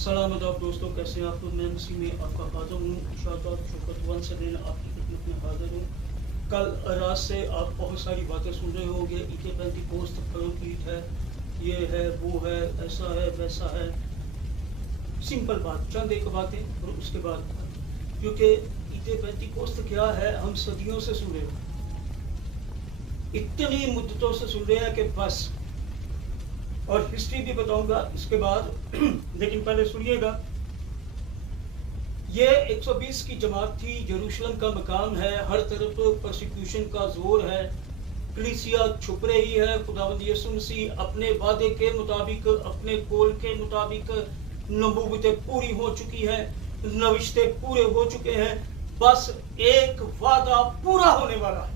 सलाम आदाब दोस्तों, कैसे हैं आप लोग। मैं मसीह में आपका हाजिर हूँ। शादाब शौकत वन से मैं आपकी खिदमत में हाजिर हूँ। कल रात से आप बहुत सारी बातें सुन रहे होंगे। ईद पेंतीकोस्त फरोख ईद है, ये है, वो है, ऐसा है, वैसा है। सिंपल बात, चंद एक बातें और उसके बाद, क्योंकि ईद पेंतीकोस्त क्या है हम सदियों से सुन रहे हैं, इतनी मुद्दतों से सुन रहे हैं कि बस। और हिस्ट्री भी बताऊंगा इसके बाद लेकिन पहले सुनिएगा। ये 120 की जमात थी, यरूशलेम का मकाम है, हर तरफ परसिक्यूशन का जोर है, कलीसिया छुप रही है। खुदावंद यीशु मसीह अपने वादे के मुताबिक, अपने कौल के मुताबिक, नबूवतें पूरी हो चुकी है, नविश्ते पूरे हो चुके हैं। बस एक वादा पूरा होने वाला है,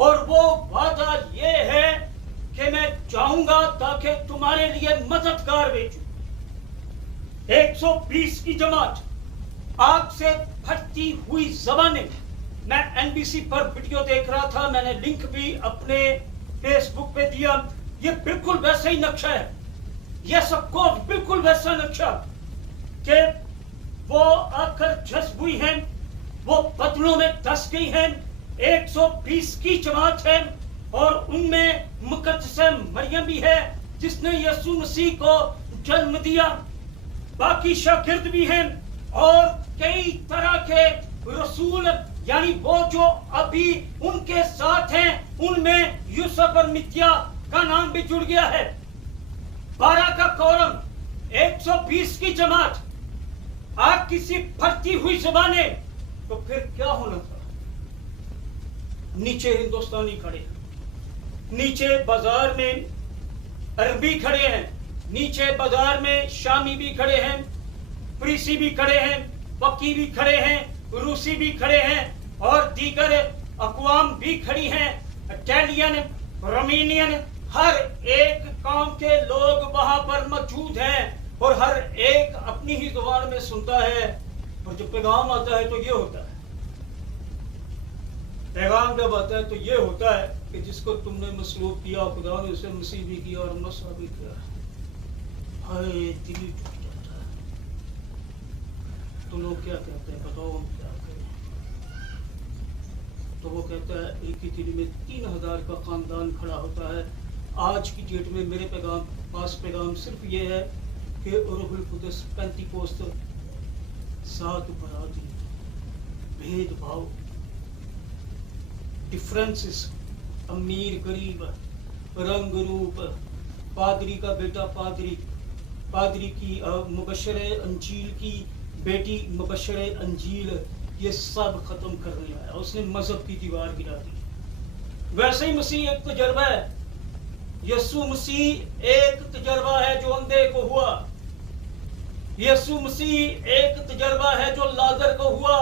और वो वादा ये है कि मैं चाहूंगा ताकि तुम्हारे लिए मददगार भेजूं। 120 की जमात, आग से फटती हुई जबानें। मैं एनबीसी पर वीडियो देख रहा था, मैंने लिंक भी अपने फेसबुक पे दिया। ये बिल्कुल वैसा ही नक्शा है, ये सबको बिल्कुल वैसा नक्शा कि वो आकर जज्ब हुई हैं, वो बदलों में धस गई हैं। 120 की जमात है, और उनमें मुकद्दस मरियम भी है जिसने यीशु मसीह को जन्म दिया। बाकी शागिर्द भी हैं, और कई तरह के रसूल, यानी वो जो अभी उनके साथ हैं, उनमें यूसुफ और मित्या का नाम भी जुड़ गया है। 12 का कौरम, 120 की जमात, आप किसी फटती हुई जुबाने, तो फिर क्या होना था। नीचे हिंदुस्तानी खड़े, नीचे बाजार में अरबी खड़े हैं, नीचे बाजार में शामी भी खड़े हैं, फ्रीसी भी खड़े हैं, पक्की भी खड़े हैं, रूसी भी खड़े हैं, और दीगर अक़वाम भी खड़ी हैं, इटालियन, रोमानियन, हर एक कौम के लोग वहां पर मौजूद हैं, और हर एक अपनी ही जुबान में सुनता है। और जब पैगाम आता है तो ये होता है, पैगाम जब आता है तो ये होता है कि जिसको तुमने मसलूब किया, खुदा ने उसे मसीह भी किया और मसला भी किया। हाय, दिल टूट जाता है। तो लोग क्या कहते हैं, बताओ हम क्या करें। तो वो कहता है एक ही दिन में 3000 का खानदान खड़ा होता है। आज की डेट में मेरे पास पैगाम सिर्फ ये है कि रूहुल कुद्स, पेंतीकोस्त, सात बरादरी, भेदभाव, डिफरेंसेस, अमीर गरीब, रंग रूप, पादरी का बेटा पादरी, पादरी की मुबशर अंजील की बेटी मुबशर अंजील, ये सब खत्म करने आया। उसने मजहब की दीवार गिरा दी। वैसे ही मसीह एक तजर्बा है। यीशु मसीह एक तजर्बा है जो अंधे को हुआ। यीशु मसीह एक तजर्बा है जो लाजर को हुआ।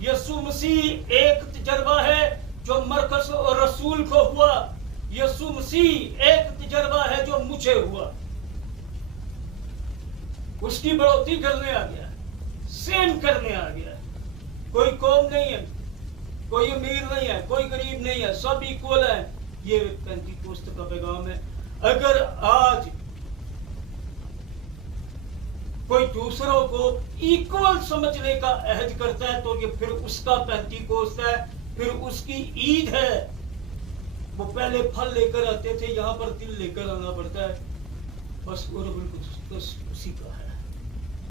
यीशु मसीह एक तजर्बा है जो मरकस और रसूल को हुआ। यीशु मसीह एक तजर्बा है जो मुझे हुआ। उसकी बढ़ोतरी करने आ गया, सेम करने आ गया। कोई कौम नहीं है, कोई अमीर नहीं है, कोई गरीब नहीं है, सब इक्वल है। ये पेंतीकोस्त का पैगाम है। अगर आज कोई दूसरों को इक्वल समझने का अहद करता है तो ये फिर उसका पेंतीकोस्त है, फिर उसकी ईद है। वो पहले फल लेकर आते थे, यहाँ पर दिल लेकर आना पड़ता है। बस रूहुल कुद्स उसी का है।